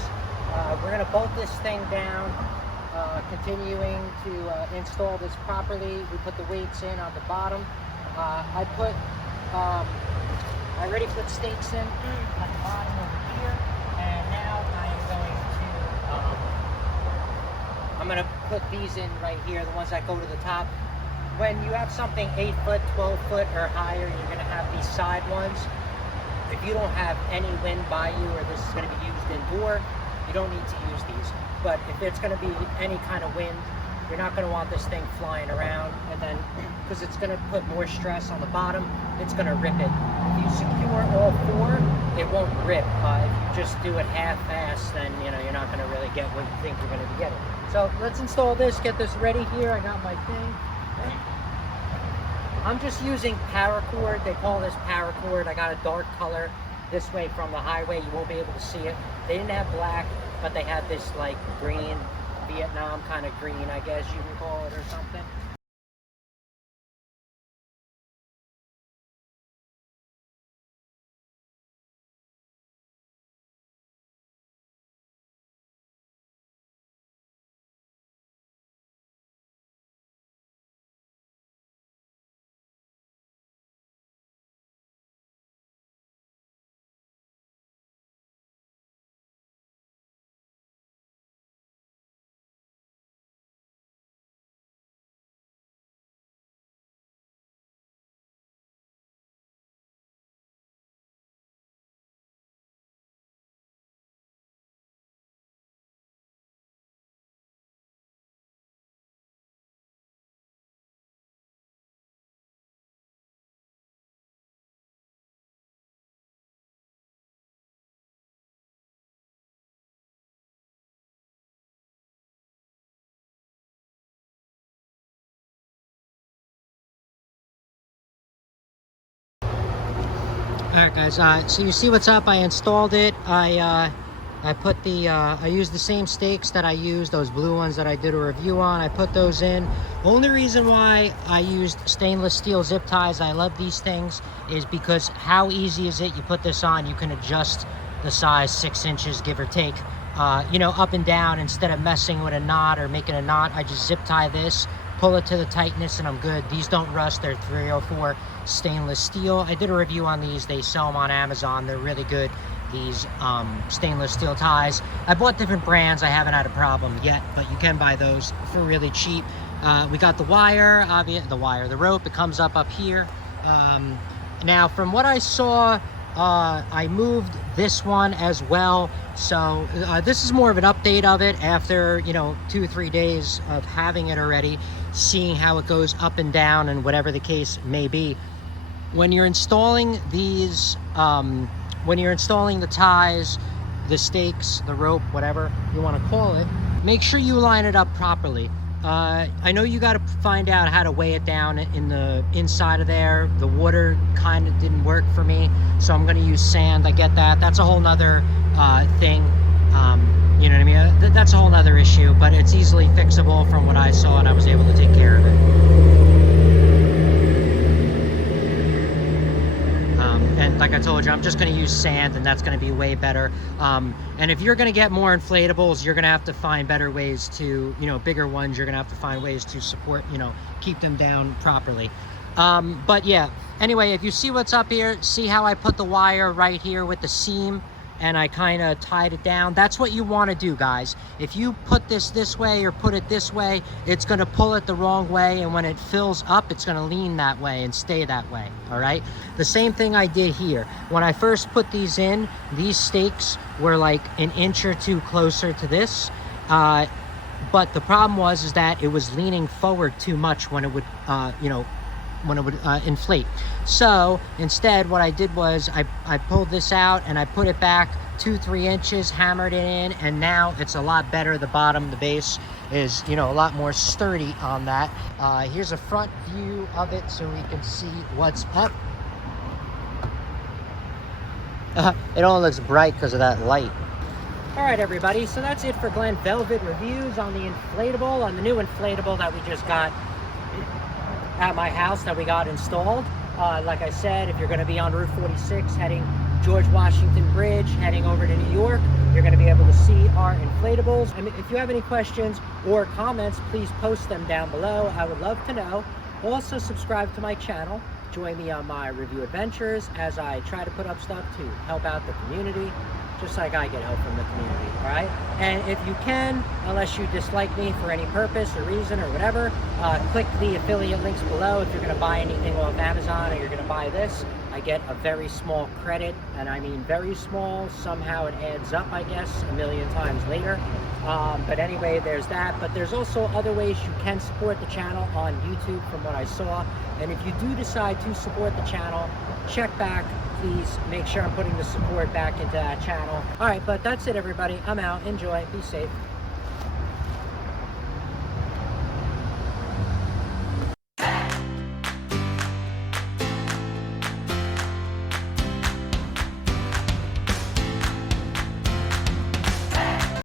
reviews. We're going to bolt this thing down, continuing to install this properly. We put the weights in on the bottom. I already put stakes in at the bottom over here, and now I'm going to put these in right here, the ones that go to the top. When you have something 8 foot, 12 foot or higher, you're going to have these side ones. If you don't have any wind by you, or this is going to be used indoor, you don't need to use these. But if it's going to be any kind of wind, you're not going to want this thing flying around, and then because it's going to put more stress on the bottom, it's going to rip it. If you secure all four, it won't rip. If you just do it half-assed, then you're not going to really get what you think you're going to be getting. So let's install this, get this ready here. I got my thing. I'm just using paracord. They call this paracord. I got a dark color this way from the highway. You won't be able to see it. They didn't have black, but they had this like green, Vietnam kind of green, I guess you can call it, or something. Alright guys, so you see what's up. I installed it. I put the I used the same stakes that I used, those blue ones that I did a review on. I put those in. Only reason why I used stainless steel zip ties, I love these things, is because how easy is it? You put this on, you can adjust the size 6 inches, give or take, up and down. Instead of messing with a knot or making a knot, I just zip tie this, pull it to the tightness, and I'm good. These don't rust. They're 304 stainless steel. I did a review on these. They sell them on Amazon. They're really good, these stainless steel ties. I bought different brands. I haven't had a problem yet, but you can buy those for really cheap. We got the wire, the rope. It comes up here. Now, from what I saw, I moved this one as well. So this is more of an update of it after 2 or 3 days of having it already, seeing how it goes up and down and whatever the case may be. When you're installing these, when you're installing the ties, the stakes, the rope, whatever you want to call it, make sure you line it up properly. I know you got to find out how to weigh it down in the inside of there. The water kind of didn't work for me, so I'm going to use sand. I get that. That's a whole nother thing. You know what I mean? That's a whole nother issue, but it's easily fixable from what I saw, and I was able to take care of it. And like I told you, I'm just going to use sand, and that's going to be way better. And if you're going to get more inflatables, you're going to have to find better ways to, bigger ones, you're going to have to find ways to support, keep them down properly. But yeah, anyway, if you see what's up here, see how I put the wire right here with the seam, and I kind of tied it down. That's what you want to do, guys. If you put this way or put it this way, it's going to pull it the wrong way, and when it fills up, it's going to lean that way and stay that way. All right, the same thing I did here. When I first put these in, these stakes were like an inch or two closer to this, but the problem was that it was leaning forward too much when it would inflate. So instead, what I did was I pulled this out and I put it back 2-3 inches, hammered it in, and now it's a lot better. The bottom, the base is a lot more sturdy on that. Here's a front view of it so we can see what's up. It all looks bright because of that light. All right, everybody, so that's it for Glenn Velvet reviews on the inflatable, on the new inflatable that we just got at my house, that we got installed. Like I said, if you're going to be on Route 46 heading George Washington Bridge, heading over to New York, you're going to be able to see are inflatables. I mean, if you have any questions or comments, please post them down below. I would love to know. Also, subscribe to my channel. Join me on my review adventures as I try to put up stuff to help out the community, just like I get help from the community, all right? And if you can, unless you dislike me for any purpose or reason or whatever, click the affiliate links below. If you're gonna buy anything off Amazon or you're gonna buy this, I get a very small credit, and I mean very small. Somehow it adds up, I guess, a million times later. But anyway, there's that. But there's also other ways you can support the channel on YouTube from what I saw. And if you do decide to support the channel, check back. Please make sure I'm putting the support back into that channel. All right, but that's it, everybody. I'm out. Enjoy. Be safe.